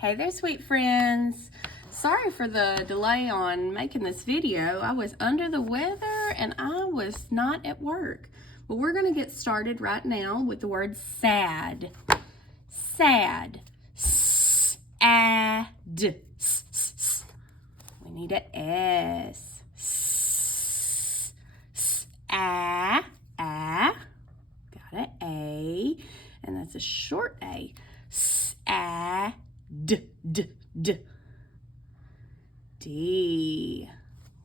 Hey there, sweet friends. Sorry for the delay on making this video. I was under the weather and I was not at work. But we're going to get started right now with the word sad. Sad. S-A-D. S-S-S. We need a S. S-A. A. Got an A. And that's a short A. S-A. D, D, D. D.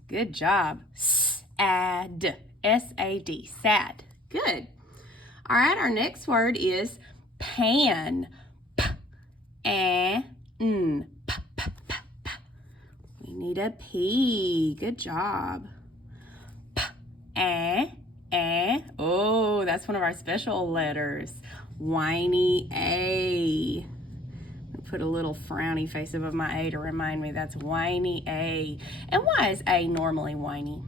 Good job. Sad. S-A-D. Sad. Good. All right, our next word is pan. P-A-N. P, P, P, P. We need a P. Good job. P-A-A. Oh, that's one of our special letters. Whiny A. Put a little frowny face above my A to remind me that's whiny A. And why is A normally whiny?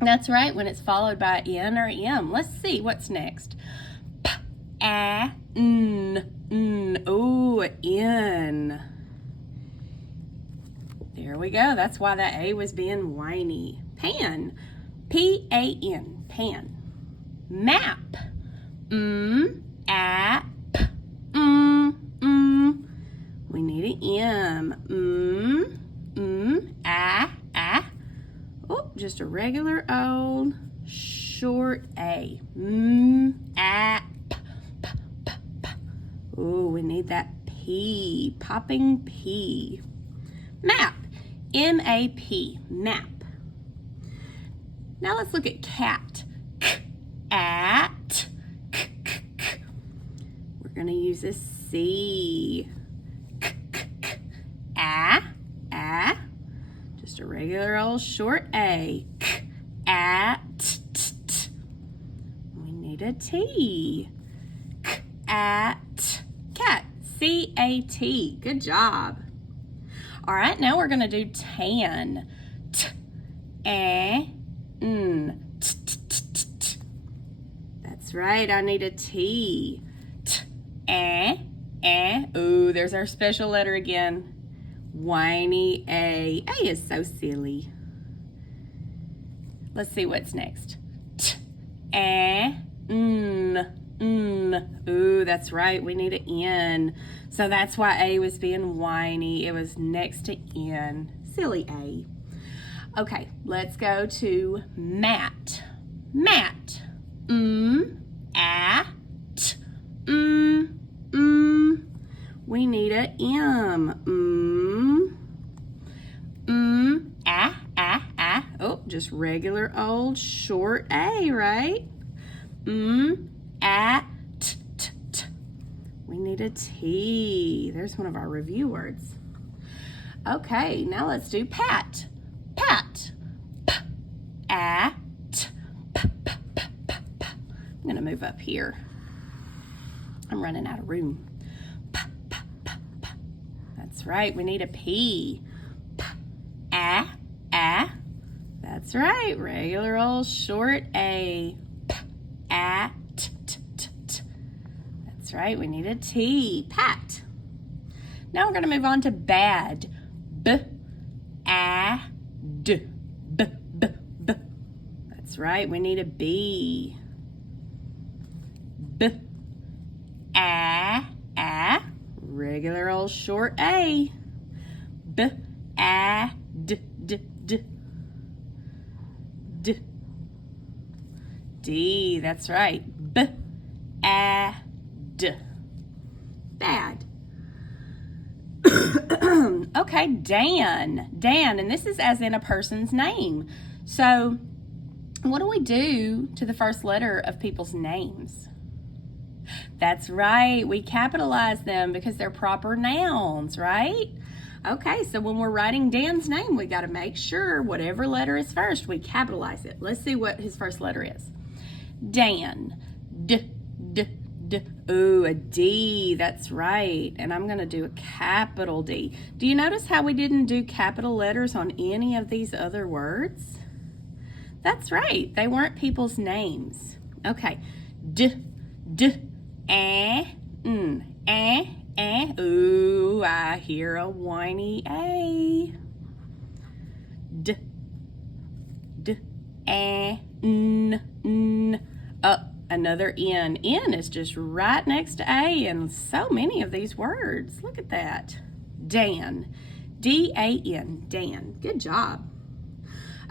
That's right, when it's followed by N or M. Let's see what's next. P-A-N. Ooh, N. There we go. That's why that A was being whiny. Pan. P-A-N. Pan. Map. M-A-P. We need an M. A. Oh, just a regular old short A. A. P, P, P, P. Ooh, we need that P. Popping P. Map. M-A-P. Map. Now let's look at cat. K-at. K-k-k. We're going to use a C. A. Just a regular old short A. At. We need a T. At. Cat. C-A-T. Good job. All right, now we're going to do tan. T-A-N. T-t-t-t-t. That's right, I need a T. T-A-A. Ooh, there's our special letter again. Whiny A. A is so silly. Let's see what's next. T-A-N. Ooh, that's right. We need an N. So that's why A was being whiny. It was next to N. Silly A. Okay, let's go to mat. Mat. At. We need a M. A. Oh, just regular old short A, right? At. We need a T. There's one of our review words. Okay, now let's do pat. Pat. P-A-T. I'm going to move up here. I'm running out of room. That's right, we need a P. P-A. That's right, regular old short A. P-A-T. That's right, we need a T. Pat. Now we're going to move on to bad. B-A-D. B. That's right, we need a B. B-A. Regular old short A. B-A-D. D. That's right. B-A-D. Bad. Okay, Dan. Dan, and this is as in a person's name. So, what do we do to the first letter of people's names? That's right, we capitalize them because they're proper nouns, right? Okay, so when we're writing Dan's name, we got to make sure whatever letter is first, we capitalize it. Let's see what his first letter is. Dan. D. Ooh, a D, that's right. And I'm going to do a capital D. Do you notice how we didn't do capital letters on any of these other words? That's right, they weren't people's names. Okay, D. Ooh, I hear a whiny A. D, d, n. Another N. N is just right next to A in so many of these words. Look at that. Dan. D-A-N. Dan. Good job.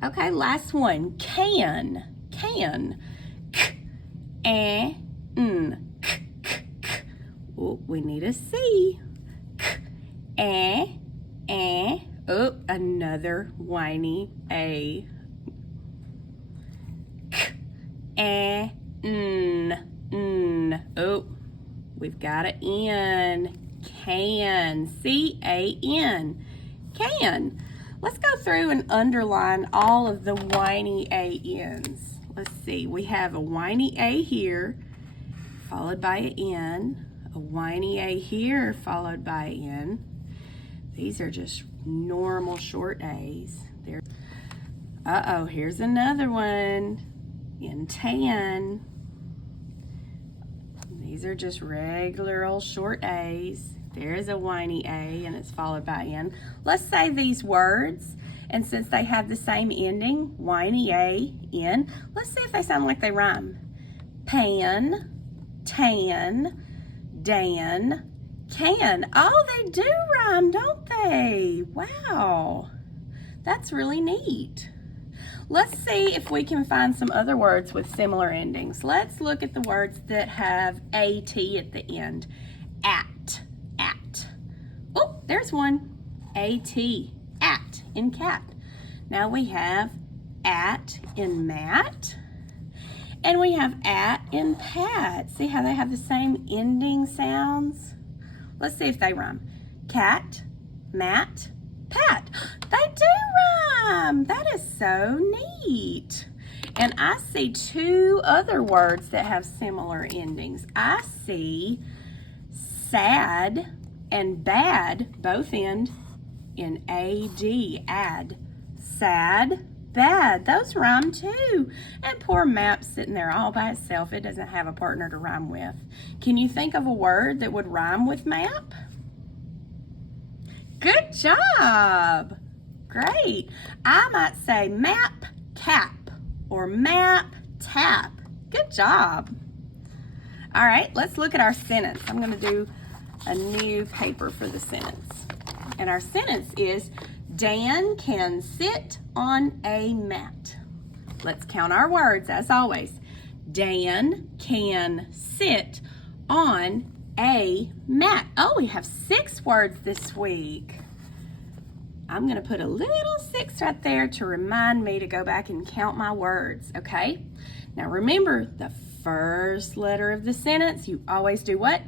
Okay, last one. Can. Can. K, n. K, k, k. Oh, we need a C. K, oh, another whiny A. K, n. Oh, we've got an N. Can. C-A-N. Can. Let's go through and underline all of the whiny A-Ns. Let's see. We have a whiny A here, followed by an N. A whiny A here, followed by an N. These are just normal short A's. Uh-oh, here's another one. In tan. These are just regular old short A's. There's a whiny A and it's followed by N. Let's say these words, and since they have the same ending, whiny A, N, let's see if they sound like they rhyme. Pan, tan, Dan, can. Oh, they do rhyme, don't they? Wow, that's really neat. Let's see if we can find some other words with similar endings. Let's look at the words that have A-T at the end. At. Oh, there's one. A-T, at, in cat. Now we have at in mat. And we have at in pat. See how they have the same ending sounds? Let's see if they rhyme. Cat, mat, pat. They do rhyme. That is so neat. And I see two other words that have similar endings. I see sad and bad both end in A-D, add. Sad, bad, those rhyme too. And poor Map's sitting there all by itself. It doesn't have a partner to rhyme with. Can you think of a word that would rhyme with Map? Good job. Great. I might say map cap or map tap. Good job. All right, let's look at our sentence. I'm going to do a new paper for the sentence. And our sentence is, Dan can sit on a mat. Let's count our words as always. Dan can sit on a mat. Oh, we have 6 words this week. I'm going to put a little 6 right there to remind me to go back and count my words, okay? Now remember, the first letter of the sentence, you always do what?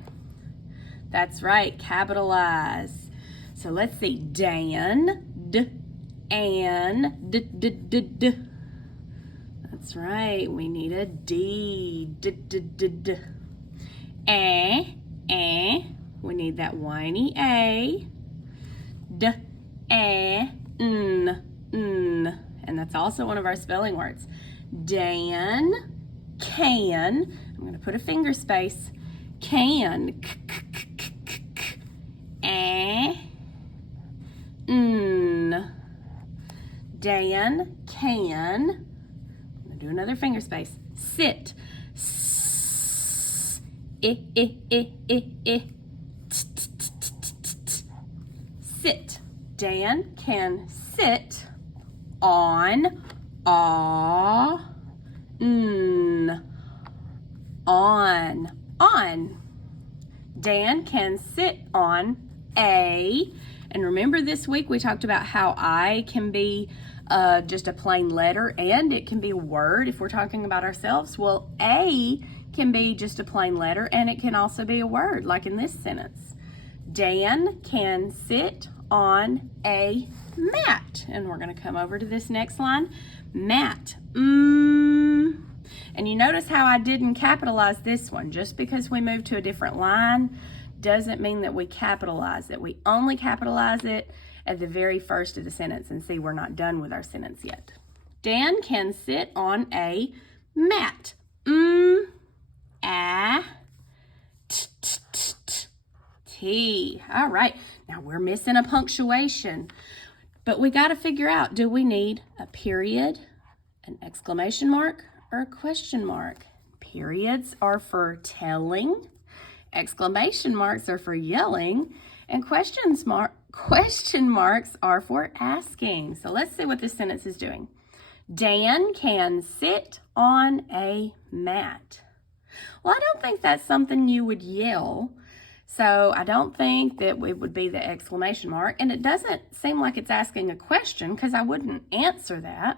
That's right, capitalize. So let's see, Dan, D, and, D, D, D, D. That's right, we need a D, D, D, D, D. We need that whiny A. D, N. And that's also one of our spelling words. Dan can, I'm going to put a finger space, can, Dan can, I'm going to do another finger space, sit, sit. Dan can sit on, on. Dan can sit on a, and remember this week we talked about how I can be just a plain letter and it can be a word if we're talking about ourselves. Well, a can be just a plain letter and it can also be a word, like in this sentence. Dan can sit on a mat. And we're going to come over to this next line. Mat. And you notice how I didn't capitalize this one. Just because we moved to a different line doesn't mean that we capitalize it. We only capitalize it at the very first of the sentence. And see, we're not done with our sentence yet. Dan can sit on a mat. P. All right, now we're missing a punctuation, but we got to figure out, do we need a period, an exclamation mark, or a question mark? Periods are for telling, exclamation marks are for yelling, and question marks are for asking. So let's see what this sentence is doing. Dan can sit on a mat. Well, I don't think that's something you would yell. So I don't think that it would be the exclamation mark. And it doesn't seem like it's asking a question because I wouldn't answer that.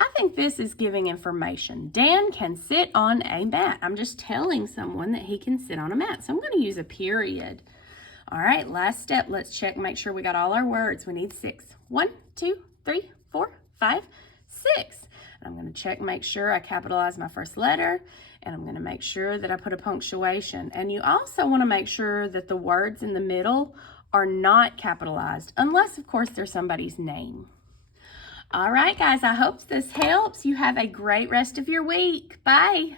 I think this is giving information. Dan can sit on a mat. I'm just telling someone that he can sit on a mat. So I'm going to use a period. All right, last step. Let's check and make sure we got all our words. We need 6. 1, 2, 3, 4, 5, 6. I'm going to check and make sure I capitalize my first letter, and I'm going to make sure that I put a punctuation. And you also want to make sure that the words in the middle are not capitalized, unless, of course, there's somebody's name. All right, guys, I hope this helps. You have a great rest of your week. Bye.